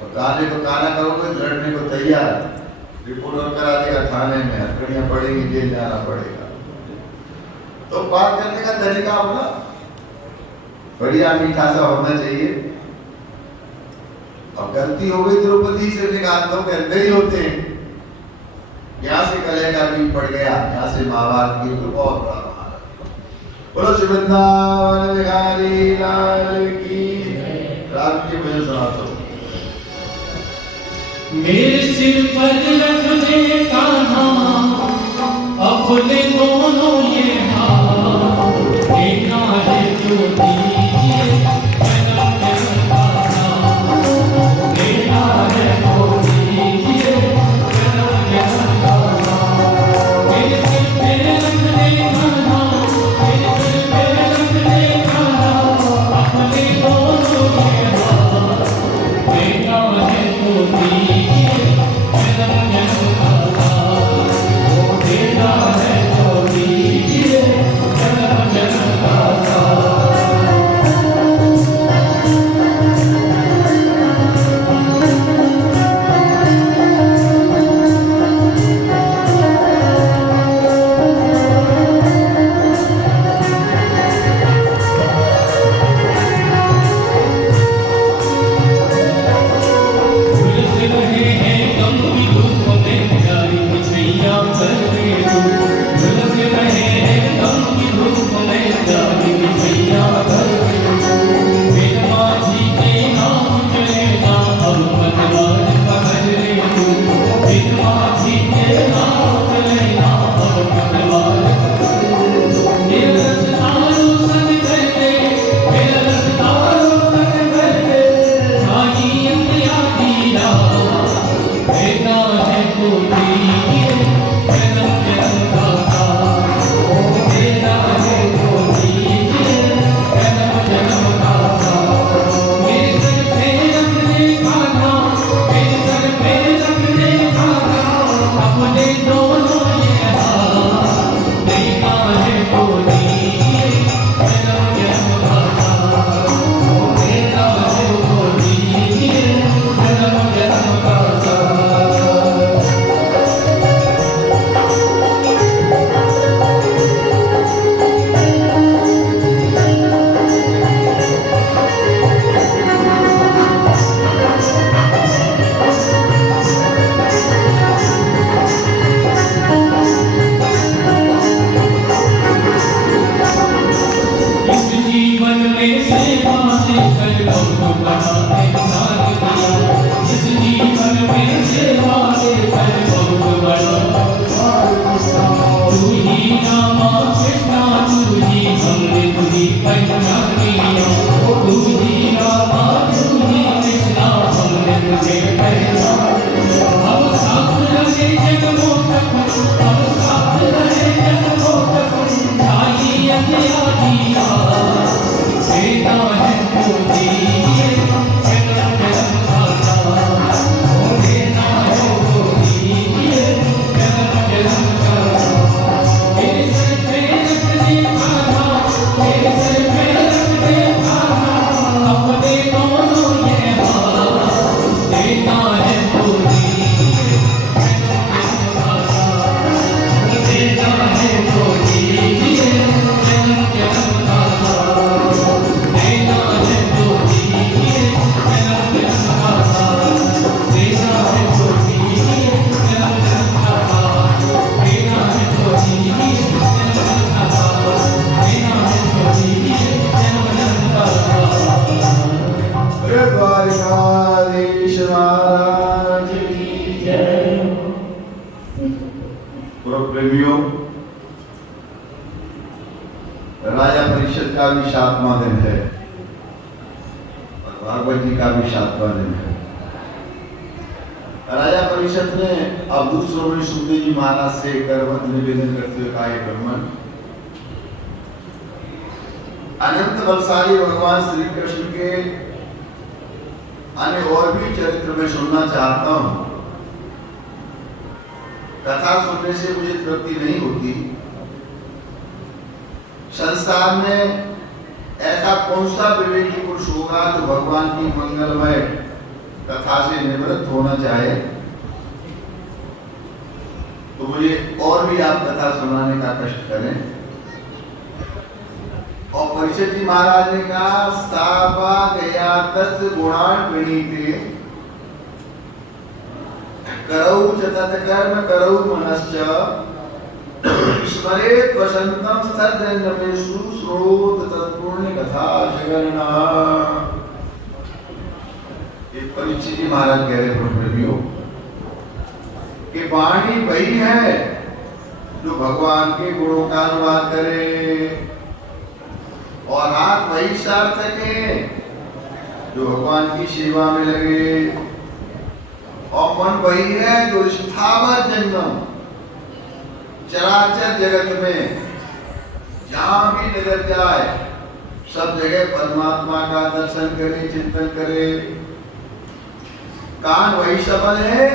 और काने को काना कहोगे, लड़ने को तैयार, रिपोर्ट करा देगा थाने में, हथकड़ियां पड़ेगी, जेल जाना पड़ेगा। तो बात करने का तरीका अपना बढ़िया मीठा सा होना चाहिए। और गलती हो गई द्रौपदी से, निकालतों के अंदर ही होते हैं। यहाँ से कलह का बीज पड़ गया, यहाँ से महाभारत की तो बहुत बड़ा महाभारत। बोलो श्री वृंदावन बिहारी लाल की। रात की मुझे सुनाता हूँ। मेरे सिर पर रख दे कान्हा अपने दोनों ये हाथ, देना है जो दीजिए मेरा कान्हा, देना है जो दीजिए मेरा तो दीजिए जन्म जन्म का साथ, देना है तो दीजिए जन्म जन्म का साथ। मेरे सर पे रखने का नाम, मेरे सर पे रखने का नाम, अपने दोनों ये हाथ, देना है तो दीजिए जन्म जन्म का साथ, देना है तो दीजिए जन्म जन्म का साथ। इस जीवन में सेवा से कर बहुत बड़ा इंसान दिया, इस जीवन में सेवा से कर बहुत बड़ा। तू ही रामा कृष्णा, तू ही अमृत, तू ही पंचांगिया, तू ही रामा, तू ही कृष्णा, अमृत के पहचान। अब साथ रहे जन्मों तक, अब साथ रहे जन्मों तक, चाहिए दिया देना है तो दीजिए जन्म जन्म का साथ, देना है तो दीजिए जन्म जन्म का साथ। मेरे सर पे रखने का नाम, मेरे सर पे रखने का नाम, अपने दोनों ये हाथ, देना है तो दीजिए जन्म जन्म का साथ, देना है तो दीजिए जन्म जन्म का साथ, देना है तो दीजिए जन्म जन्म का साथ, देना है तो दीजिए जन्म जन्म का साथ, देना है तो दीजिए जन्म जन्म का साथ, देना है तो दीजिए जन्म जन्म का साथ। अरे द्वारिकाधीश महाराज की जय। पूर्व प्रेमियों, राजा परिषद का भी 7वां दिन है और भागवत जी का भी 7वां दिन है। राजा परिषद ने अवधूत श्रोमणी सुखदेव जी महाराज से करवत निवेदन करते हुए कहा, हे ब्रह्मन, अनंत बलशाली भगवान श्री कृष्ण के अन्य और भी चरित्र में सुनना चाहता हूं। कथा सुनने से मुझे तृप्ति नहीं होती। संसार में ऐसा कौन सा विवेकी पुरुष होगा जो भगवान की मंगलमय कथा से निवृत्त होना चाहे? तो मुझे और भी आप कथा सुनाने का कष्ट करें। और परिषद जी महाराज ने कहा, सापा गया तस् गुणान प्रणीते करौ च तत्कर्म करौ मनश्च स्मरेत वसंतम स्तर्जन्यमेषु श्रोत तत्पूर्ण कथा जगन्ना। ये परिषद जी महाराज कह रहे प्रेमियों कि वाणी वही है जो भगवान के गुणों का अनुवाद करे, और हाथ वही सार्थक है जो भगवान की सेवा में लगे, और मन वही है जो स्थावर जंगम चराचर जगत में जहां भी नजर जाए सब जगह परमात्मा का दर्शन करे, चिंतन करे। कान वही सबल है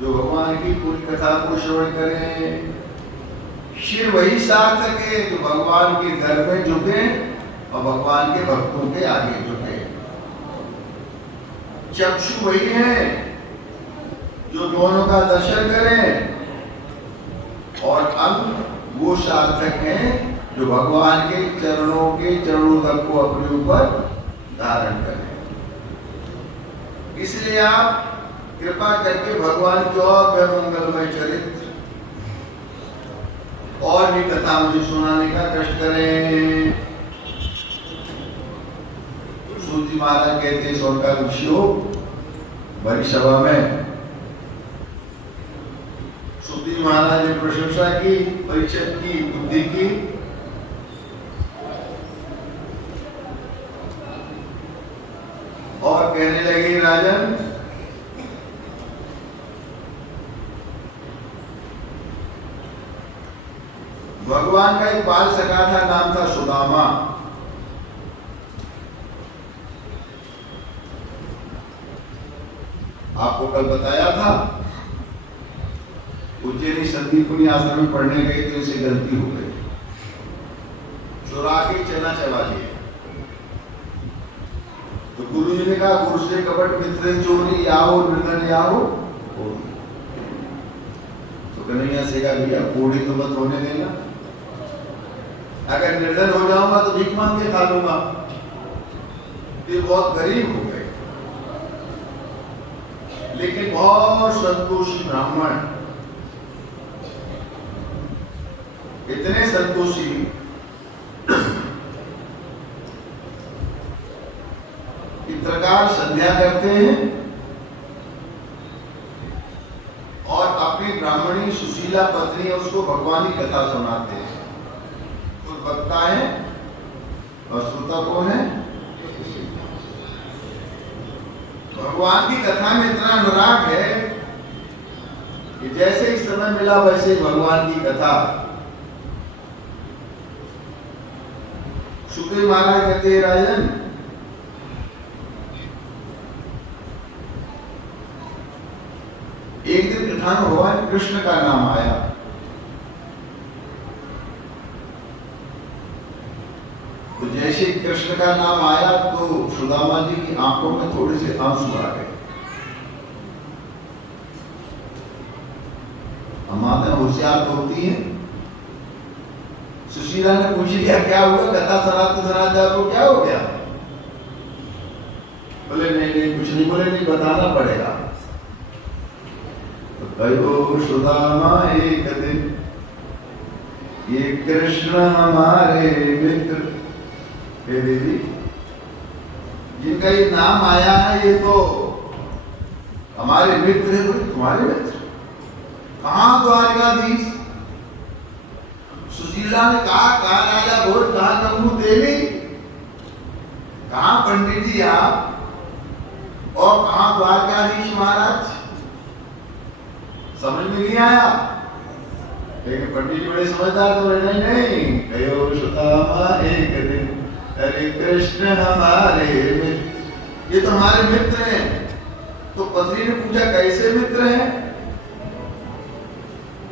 जो भगवान की पूरी कथा को श्रवण करे। शिर वही सार्थक है जो भगवान के दर में झुके और भगवान के भक्तों के आगे झुके। चक्षु वही है जो दोनों का दर्शन करें, और अंग वो सार्थक है जो भगवान के चरणों को अपने ऊपर धारण करें। इसलिए आप कृपा करके भगवान के और मंगलमय चरित्र और भी कथा मुझे सुनाने का कष्ट करें। सूजी महाराज कहते स्वर्ग ऋषियों बड़ी सभा में सुखदेव महाराज ने प्रशंसा की परीक्षित की बुद्धि की, और कहने लगे राजन भगवान का एक बाल सखा था, नाम था सुदामा। आपको कल बताया था, उज्जैनी संदीपनी आश्रम में पढ़ने गए तो इसे गलती हो गई, चुरा के चना चबा लिया। तो गुरु जी ने कहा, गुरु से कपट मित्र चोरी याहो निर्धन याहो। तो कन्हैया से कहा, भैया कोड़ी तो मत होने देना, अगर निर्धन हो जाऊंगा तो भीख मांग के खा लूंगा। ये बहुत गरीब हो गए, लेकिन बहुत संतोषी ब्राह्मण, इतने संतोषी चित्रकार संध्या करते हैं और अपनी ब्राह्मणी सुशीला पत्नी है उसको भगवान की कथा सुनाते हैं। तो वक्ता है और श्रोता कौन है? भगवान की कथा में इतना अनुराग है कि जैसे ही समय मिला वैसे भगवान की कथा। सुखदेव महाराज कहते हैं, राजन एक दिन कथा में भगवान कृष्ण का नाम आया। तो जैसे कृष्ण का नाम आया तो सुदामा जी की आंखों में थोड़े से आंसू आ गए। माता होशियार तो होती है। सुशीला ने पूछ लिया, क्या हुआ? कथा सुनाते सुनाते आपको क्या हो गया? बोले नहीं नहीं कुछ नहीं। बोले नहीं, बताना पड़ेगा। तो कहो सुदामा एक दिन ये कृष्ण हमारे मित्र, हे देवी जिनका ये नाम आया है ये तो हमारे मित्र है। बोले तुम्हारे मित्र? कहाँ द्वारकाधीश? सुशीला ने कहा राजा भोज, कहा कमू देवी, कहा पंडित जी आप, और कहा द्वारकाधीश महाराज? समझ में नहीं आया। लेकिन पंडित जी बड़े समझदार तो नहीं नहीं कहो सुदामा एक दिन अरे कृष्ण हमारे मित्र, ये तो हमारे मित्र हैं। तो पत्नी ने पूछा कैसे मित्र हैं?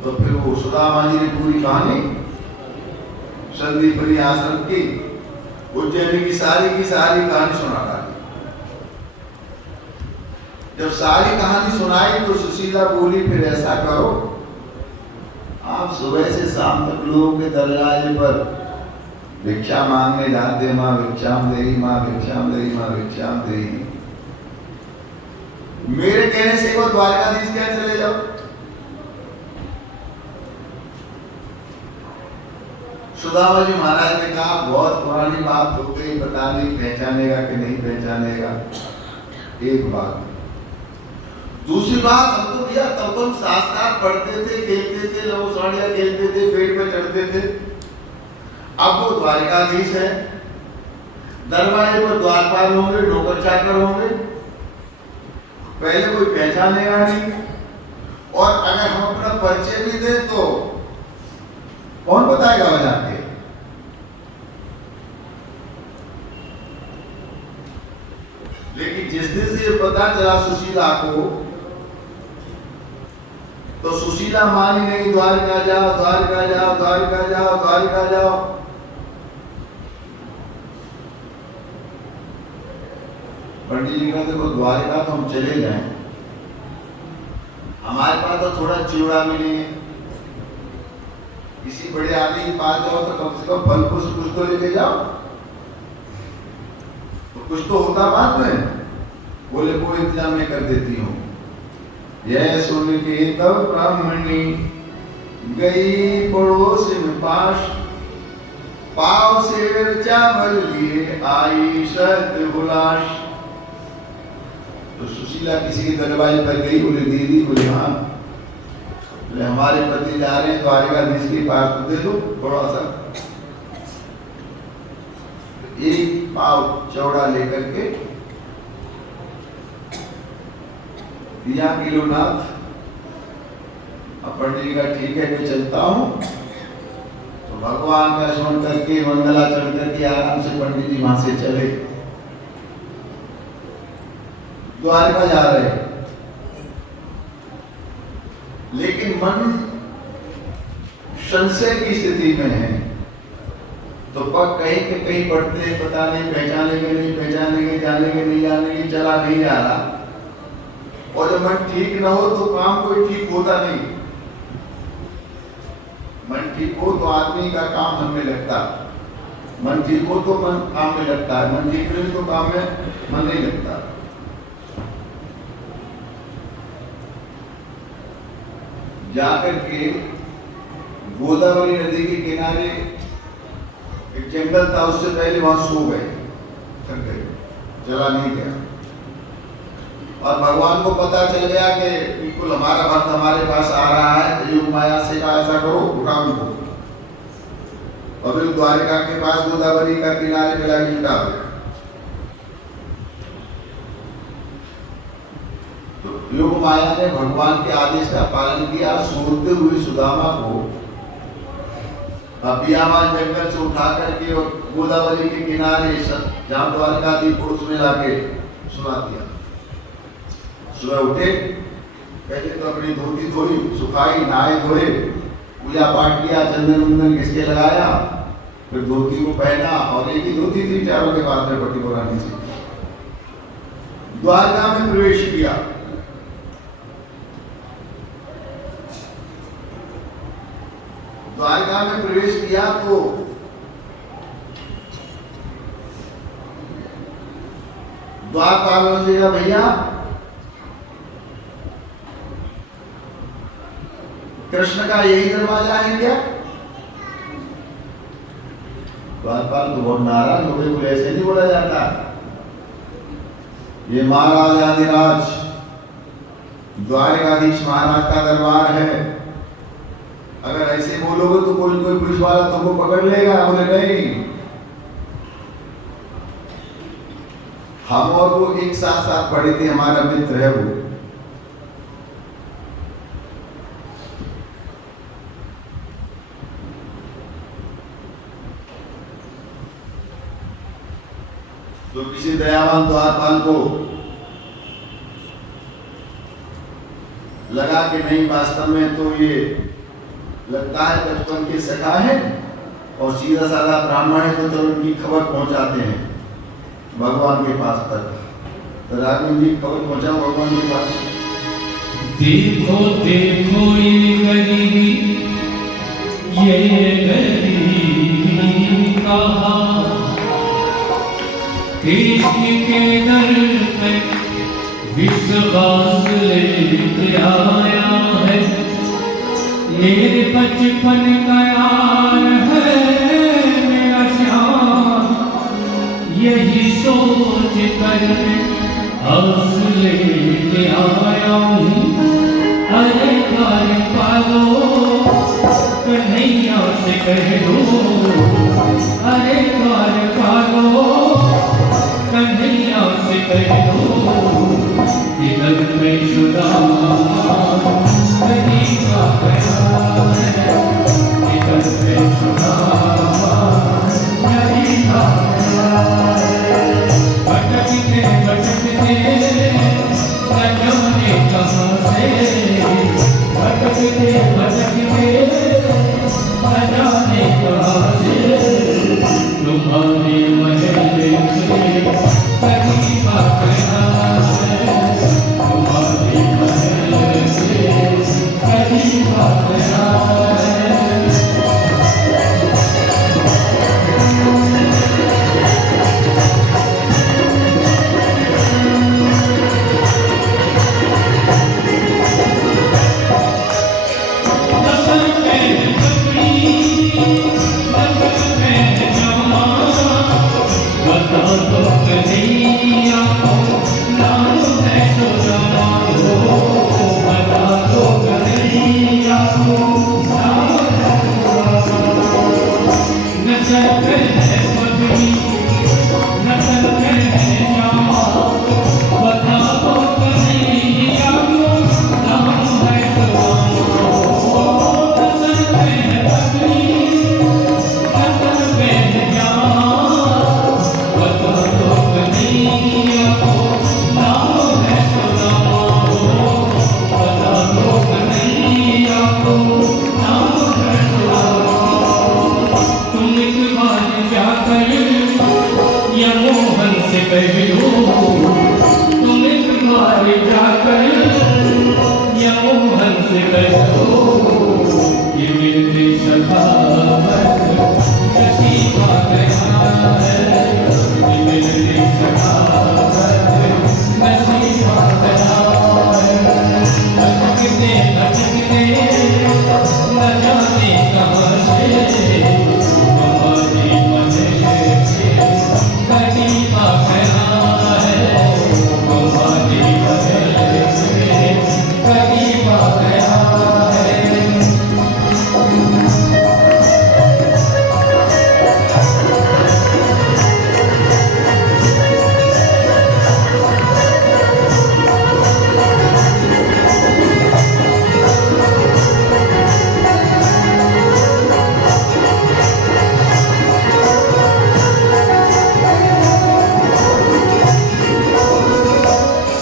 तो फिर वो सुदामा जी ने पूरी कहानी संदीपनी आश्रम की, उज्जैनी की सारी कहानी सुना डाली। जब सारी कहानी सुनाई तो सुशीला बोली, फिर ऐसा करो, आप सुबह से शाम तक लोगों के दरवाजे पर भिक्षा मांगने जाते, माँ भिक्षाम देही, माँ भिक्षाम देही, माँ भिक्षाम देही। मेरे कहने से वो द्वारकाधीश क्या चले जाओ? सुदामा जी महाराज ने कहा, बहुत पुरानी बात हो गई, पता नहीं पहचानेगा कि नहीं पहचानेगा। एक बात। दूसरी बात, हमको भैया तब हम शास्त्रार्थ पढ़ते थे, खेलते थे, लव साड़ियाँ खेलते थे, पेड़ पे चढ़ते थे। अब वो द्वारकाधीश है, दरवाजे पर द्वारपाल होंगे, नौकर चाकर होंगे, पहले कोई पहचानेगा नहीं। और अगर हम अपना परिचय भी दें तो कौन बताएगा बजा के? लेकिन जिस दिन से पता चला सुशीला को, तो सुशीला मानी नहीं, द्वारका जाओ, द्वारका जाओ, द्वारका जाओ, द्वारका जाओ। पंडित जी का देखो, द्वारका तो हम चले जाएं, हमारे पास तो थोड़ा चिवड़ा भी नहीं है। किसी बड़े आदमी के पास जाओ तो कम से कम फल कुछ तो लेके जाओ, तो कुछ तो होता बात में। बोले कोई इंतजाम मैं कर देती हूँ। यह सुन के तब ब्राह्मणी गई पड़ोस में पास, पाव से चावल लिए आई सत हुलास। तो सुशीला किसी के दरवाजे पर गई, बोले दीदी, बोले हाँ, बोले हमारे पति जा रहे हैं द्वारकाधीश के पास, तो दे दो थोड़ा सा। एक पाव चौड़ा लेकर के दिया किलोनाथ। अब पंडित जी का ठीक है मैं चलता हूँ। तो भगवान का स्मरण करके मंगलाचरण करके आराम से पंडित जी वहां से चले, द्वारका जा रहे, लेकिन मन संशय की स्थिति में है। तो पग कहीं के कहीं पड़ते हैं, पता नहीं पहचानेंगे नहीं पहचानेंगे, जानेंगे नहीं जानेंगे, चला नहीं जा रहा। और जब मन ठीक न हो तो काम कोई ठीक होता नहीं। मन ठीक हो तो आदमी का काम मन में लगता, मन ठीक हो तो मन काम में लगता है, मन ठीक नहीं तो काम में मन नहीं लगता। जाकर के गोदावरी नदी के किनारे एक जंगल था, उससे पहले वहां सो गए, थक गए, चला नहीं गया। और भगवान को पता चल गया कि बिल्कुल हमारा भक्त हमारे पास आ रहा है, तो योग माया से कहा ऐसा करो उठाओ को, और फिर द्वारका के पास गोदावरी का किनारे पे लाके जुटा गया। तो योग माया ने भगवान के आदेश का पालन किया, सोते हुए सुदामा को अबियावान जंगल से उठा करके और गोदावरी के किनारे जहाँ द्वारकाधीश पुरुष में लाके सुला दिया। सुबह उठे, पहले तो अपनी धोती धोई, सुखाई, नहाए धोए, पूजा पाठ किया, चंदन वंदन घिसके लगाया, फिर धोती को पहना, और एक ही धोती थी, चारों के बाद में पट्टी पुरानी सी, द्वारका में प्रवेश किया। द्वारका में प्रवेश किया तो द्वारपाल ने कहा भैया कृष्ण का यही दरवाजा है क्या? द्वारपाल तो बहुत नाराज हो गए, ऐसे नहीं बोला जाता, ये महाराज आदिराज द्वारकाधीश महाराज का दरबार है, अगर ऐसे बोलोगे तो कोई पुलिस वाला तुमको पकड़ लेगा। बोले नहीं, हम और वो एक साथ साथ पढ़े थे, हमारा मित्र है वो। तो किसी दयावान द्वारपाल को लगा कि नहीं, वास्तव में तो ये लगता है बचपन के सखा है और सीधा साधा ब्राह्मण है, तो चलो उनकी खबर पहुंचाते हैं भगवान के पास तक। तो राघव जी खबर पहुंचा भगवान के पास। देखो देखो ये गरीबी, ये गरीबी कहा, कृष्ण के दर पे विश्वास लेके आया है, मेरे बचपन का यार है मेरा श्याम, यही सोच कर हंस लेके आया हूँ। अरे घर पालो कन्हैया से कह दो, अरे घर पालो कन्हैया से कह दो, इधर में सुदामा कहीं का प्यार है, इधर में सुदामा कहीं का प्यार है। भटकते भटकते न जाने कहाँ से, भटकते भटकते न जाने कहाँ से, तुम्हारे महल से कहीं का प्यार है, तुम्हारे महल से कहीं का प्यार है। Oh से कहो ये मिलते सखावत नसीबा गया है, ये मिलते सखावत नसीबा गया है। भटकते भटकते न जाने कहाँ से हमारी मंजिल से करीबा गया है, हमारी मंजिल से करीबा गया है।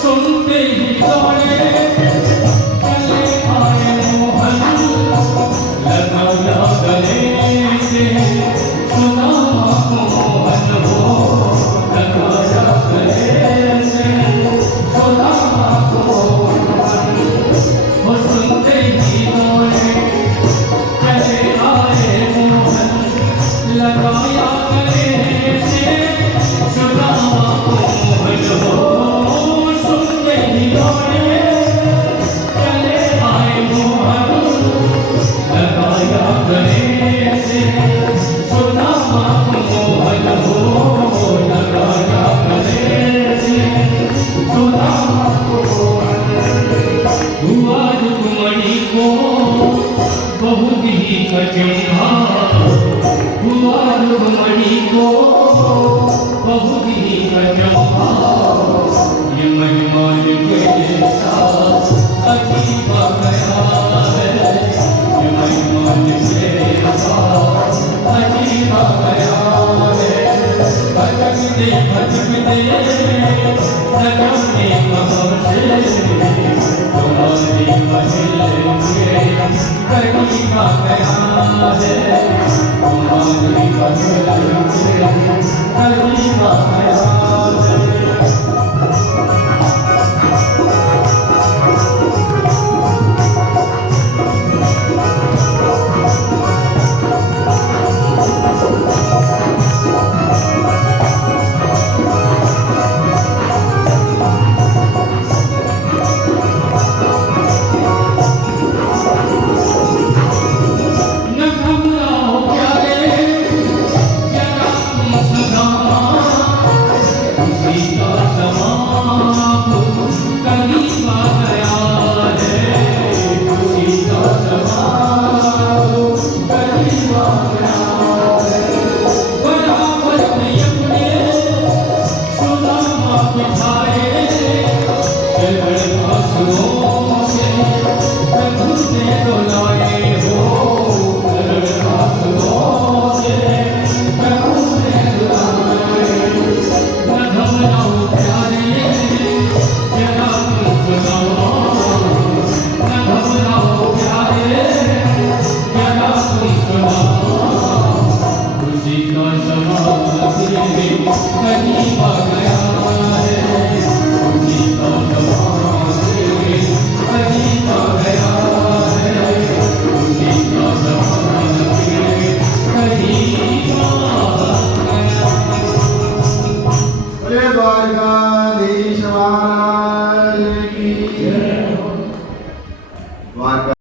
सुनते ही दौड़े चले आए मोहन, लगाया गले से सुना मोहन हो, लगाया गले से सुना मोहन हो। सुनते ही दौड़े चले आए मोहन, लगाया गले से सुना मोहन हो। सुनते ही दौड़े चले आए मोहन, लगाया गले से सुना मोहन हो, लगाया गले से सुना मोहन। हुआ रुक्मणी को बहुत ही अचंभा, हुआ रुक्मणी को बहुत ही अचंभा, ये महिमान के साथ अजीबा गया है, ये महिमान के साथ अजीबा गया है। भटकते भटकते न जाने कहाँ से तुम्हारी मंजिल के करीबा गया है, तुम्हारी मंजिल के करीबा गया है।